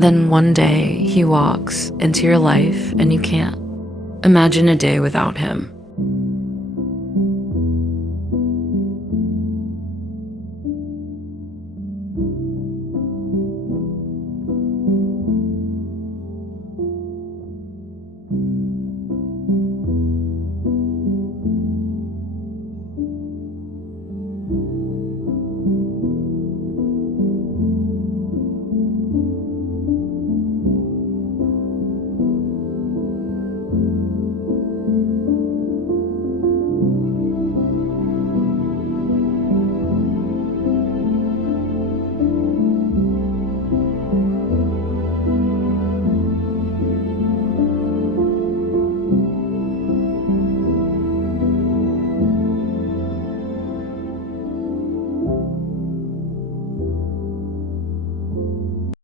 Then one day he walks into your life and you can't imagine a day without him.